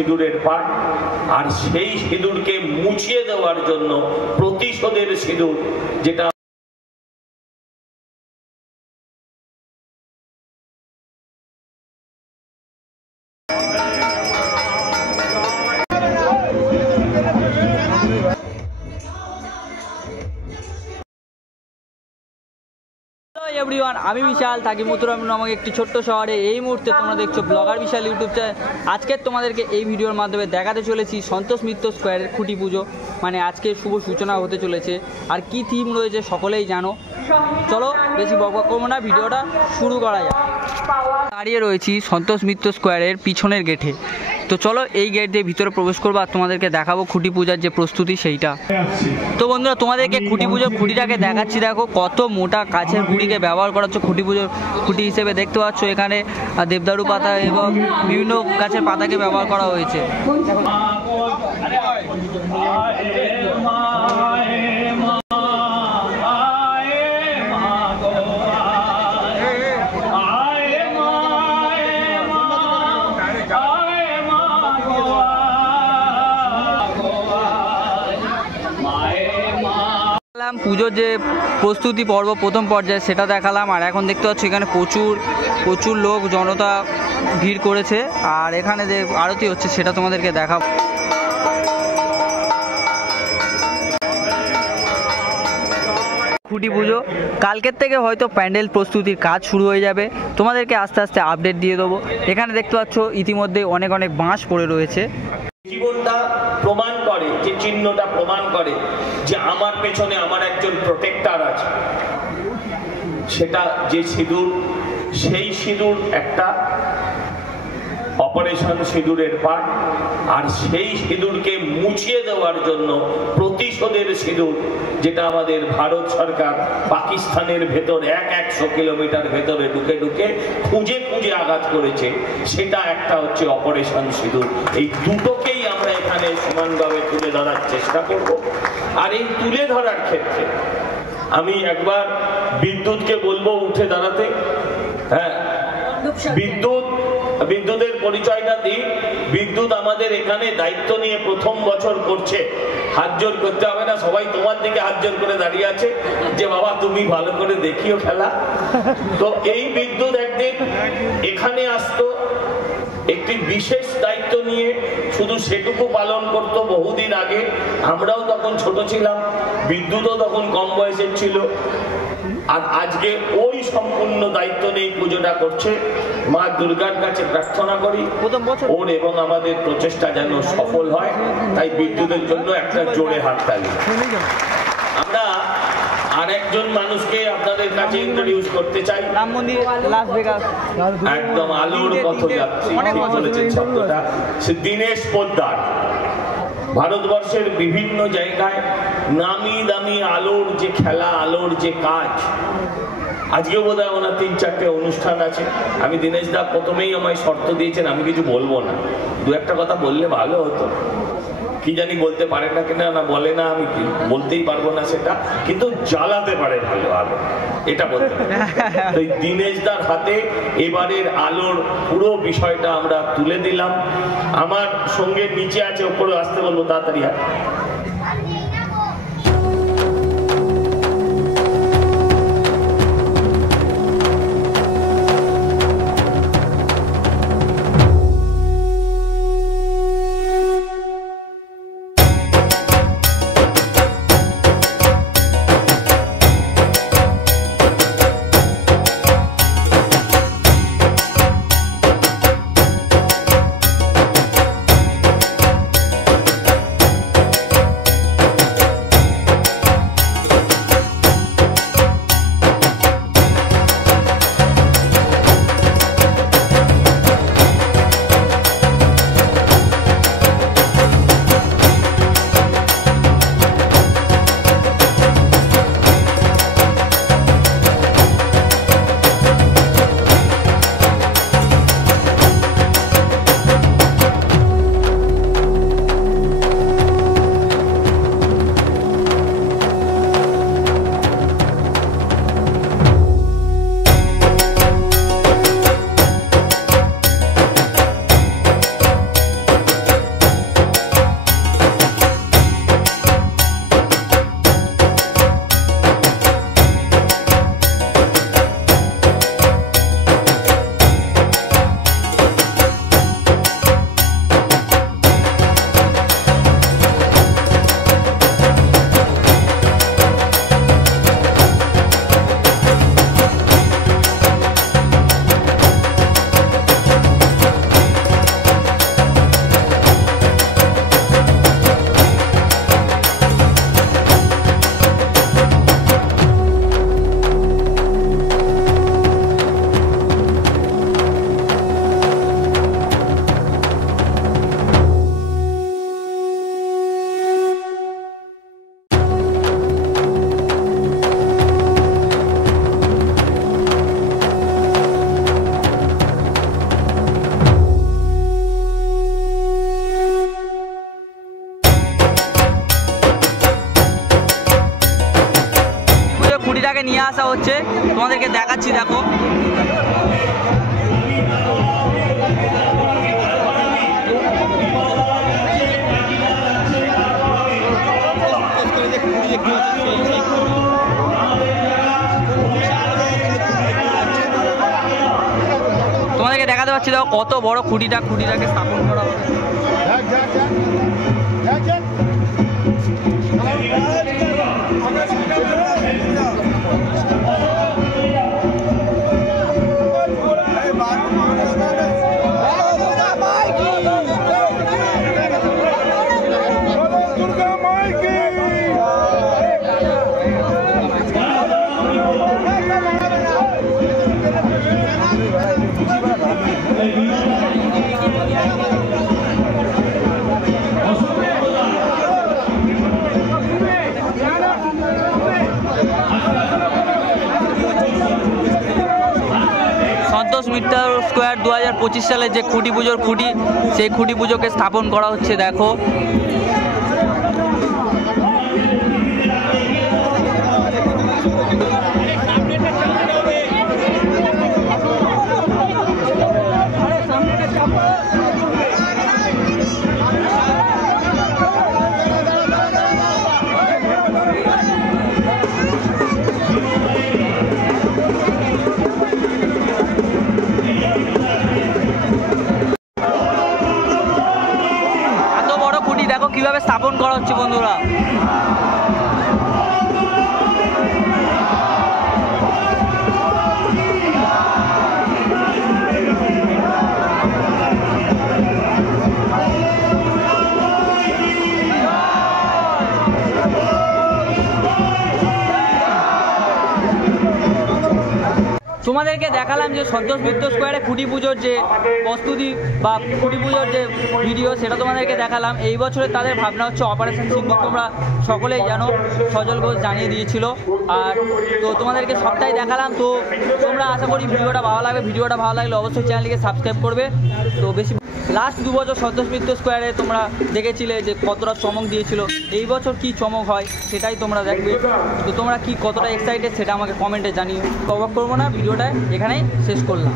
সিঁদুরের পাঠ, আর সেই সিঁদুরকে মুছিয়ে দেওয়ার জন্য প্রতিশোধের সিঁদুর, যেটা এভরিওয়ান, আমি বিশাল থাকি মথুরাম নামক একটি ছোট্ট শহরে। এই মুহূর্তে তোমরা দেখছো ব্লগার বিশাল ইউটিউব চ্যানেল। আজকে তোমাদেরকে এই ভিডিওর মাধ্যমে দেখাতে চলেছি সন্তোষ মিত্র স্কোয়ারের খুঁটি পুজো, মানে আজকে শুভ সূচনা হতে চলেছে। আর কি থিম রয়েছে সকলেই জানো। চলো বেশি বকবক করবো না, ভিডিওটা শুরু করা যাক। দাঁড়িয়ে রয়েছি সন্তোষ মিত্র স্কোয়ারের পিছনের গেটে। তো চলো এই গেট দিয়ে ভিতরে প্রবেশ করবো আর তোমাদেরকে দেখাবো খুঁটি পূজার যে প্রস্তুতি সেইটা। তো বন্ধুরা, তোমাদেরকে খুঁটি পুজোর খুঁটিটাকে দেখাচ্ছি। দেখো কত মোটা কাছের খুঁটিকে ব্যবহার করা হচ্ছে খুঁটি পুজোর খুঁটি হিসেবে। দেখতে পাচ্ছ এখানে দেবদারু পাতা এবং বিভিন্ন গাছের পাতাকে ব্যবহার করা হয়েছে। পুজোর যে প্রস্তুতি পর্ব প্রথম পর্যায়ে সেটা দেখালাম। আর এখন দেখতে পাচ্ছ এখানে প্রচুর লোক জনতা ভিড় করেছে। আর এখানে যে আরতি হচ্ছে সেটা তোমাদেরকে দেখাবো। খুঁটি পুজো কালকের থেকে হয়তো প্যান্ডেল প্রস্তুতির কাজ শুরু হয়ে যাবে, তোমাদেরকে আস্তে আস্তে আপডেট দিয়ে দেবো। এখানে দেখতে পাচ্ছ ইতিমধ্যে অনেক বাঁশ পড়ে রয়েছে। জীবনটা প্রমাণ করে, যে চিহ্নটা প্রমাণ করে যে আমার পেছনে আমার একজন প্রোটেক্টর আছে। সেটা যে সিঁদুর, সেই সিঁদুর একটা অপারেশন সিঁদুরের পাঠ, আর সেই সিঁদুরকে মুছিয়ে দেওয়ার জন্য প্রতিশোধের সিঁদুর, যেটা আমাদের ভারত সরকার পাকিস্তানের ভেতর 100 কিলোমিটার ভেতরে ঢুকে খুঁজে আঘাত করেছে, সেটা একটা হচ্ছে অপারেশন সিঁদুর। এই দুটোকেই আমরা এখানে সমানভাবে তুলে ধরার চেষ্টা করব। আর এই তুলে ধরার ক্ষেত্রে আমি একবার বিদ্যুৎকে বলবো উঠে দাঁড়াতে। হ্যাঁ, বিদ্যুতের পরিচয়টা দিই। বিদ্যুৎ আমাদের এখানে দায়িত্ব নিয়ে প্রথম বছর করছে। হাত জোর করতে হবে না, সবাই তোমার দিকে হাত জোর করে দাঁড়িয়ে আছে যে বাবা তুমি ভালো করে দেখিও খেলা। তো এই বিদ্যুৎ একদিন এখানে আসতো একটি বিশেষ দায়িত্ব নিয়ে, শুধু সেটুকু পালন করত বহুদিন আগে। আমরাও তখন ছোট ছিলাম, বিদ্যুৎও তখন কম বয়সের ছিল। আর আজকে ওই সম্পূর্ণ দায়িত্ব নিয়ে পুজোটা করছে। মা দুর্গার কাছে প্রার্থনা করি ওর এবং আমাদের প্রচেষ্টা যেন সফল হয়। তাই বিদ্যুতের জন্য একটা জোরে হাততালি। আমরা আরেকজন মানুষকে আপনাদের কাছে ইন্ট্রোডিউস করতে চাই। রাম মন্দির লাস ভেগাস, একদম আলোর পথ যাত্রী বলেছেন শব্দটা, সে দীনেশ পোদ্দার। ভারতবর্ষের বিভিন্ন জায়গায় নামি দামি আলোর যে খেলা, আলোর যে কাজ, আজকেও বোধ হয় ওনার 3-4টে অনুষ্ঠান আছে। আমি দীনেশ দা প্রথমেই আমায় শর্ত দিয়েছেন আমি কিছু বলবো না, দু একটা কথা বললে ভালো হতো। কি জানি বলতে পারে না কিনা, না বলে না, আমি বলতেই পারবো না সেটা, কিন্তু জ্বালাতে পারে ভালো আলো, এটা বলতে পারে। তো দীনেশ দার হাতে এবারের আলোর পুরো বিষয়টা আমরা তুলে দিলাম। আমার সঙ্গে নিচে আছে, ওপরে আসতে বলবো তাড়াতাড়ি। খুঁটিটাকে নিয়ে আসা হচ্ছে, তোমাদেরকে দেখাচ্ছি। দেখো তোমাদেরকে দেখাতে পাচ্ছি, দেখো কত বড় খুঁটিটাকে স্থাপন করা হবে। সন্তোষ মিত্র স্কোয়ার 2025 সালে যে খুঁটি পুজোর খুঁটি, সেই খুঁটি পুজোকে স্থাপন করা হচ্ছে। দেখো দেখো কিভাবে স্থাপন করা হচ্ছে বন্ধুরা। তোমাদেরকে দেখালাম যে সন্তোষ মিত্র স্কোয়ারে খুঁটি পুজোর যে প্রস্তুতি বা খুঁটি পুজোর যে ভিডিও, সেটা তোমাদেরকে দেখালাম। এই বছরে তাদের ভাবনা হচ্ছে অপারেশন সিন্দুর, তোমরা সকলেই জানো, সজল ঘোষ জানিয়ে দিয়েছিল। আর তো তোমাদেরকে সবটাই দেখালাম। তো তোমরা আশা করি ভিডিওটা ভালো লাগবে। ভিডিওটা ভালো লাগলে অবশ্যই চ্যানেলটিকে সাবস্ক্রাইব করবে। তো বেশি লাস্ট 2 বছর সন্তোষ মিত্র স্কোয়ারে তোমরা দেখেছিলে যে কতটা চমক দিয়েছিল, এই বছর কি চমক হয় সেটাই তোমরা দেখবে। তো তোমরা কি কতটা এক্সাইটেড সেটা আমাকে কমেন্টে জানিও। অবাক করবো না, ভিডিওটা এখানেই শেষ করলাম।